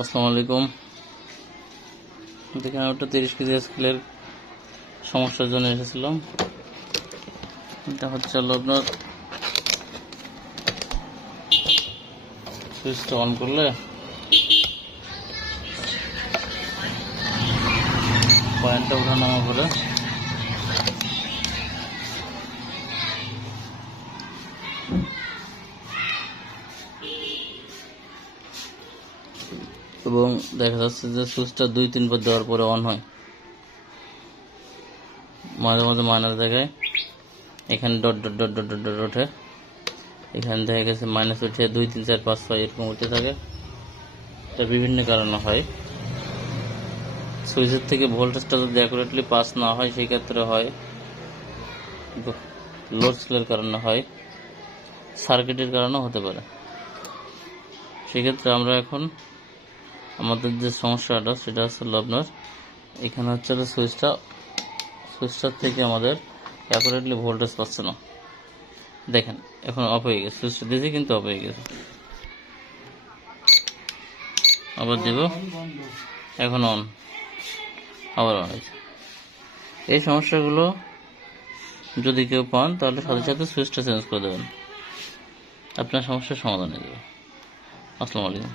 আসসালামু আলাইকুম। দেখেন ওটা 30 কেজি স্কেলের সমস্যার জন্য এসেছিলাম। এটা হচ্ছে আপনার সুইচটা অন করলে পয়েন্টটা ওঠানামা করে এবং দেখা যাচ্ছে যে সুইচটা 2-3 বার দেওয়ার পরে অন হয়। মাঝে মাঝে মাইনাস দেখায়, এখানে dot dot dot dot dot dot ওঠে, এখানে দেখা গেছে মাইনাস উঠে 2, 3, 4, 5, 6 এরকম উঠতে থাকে। এটা বিভিন্ন কারণে হয়। সুইচের থেকে ভোল্টেজটা যদি অ্যাকুরেটলি পাস না হয় সেই ক্ষেত্রে হয়, লোড সেলের কারণে হয়, সার্কিটের কারণেও হতে পারে। সেক্ষেত্রে আমরা এখন আমাদের যে সমস্যাটা সেটা হচ্ছে আপনার এখানে হচ্ছে সুইচটার থেকে আমাদের অ্যাকুরেটলি ভোল্টেজ পাচ্ছে না। দেখেন এখন অফ হয়ে গেছে, সুইচটা দিয়েছি কিন্তু অফ হয়ে গেছে। আবার দেব, এখন অন, আবার অন হয়েছে। এই সমস্যাগুলো যদি কেউ পান তাহলে সাথে সাথে সুইচটা চেঞ্জ করে দেবেন, আপনার সমস্যার সমাধান হয়ে যাবে। আসসালামু আলাইকুম।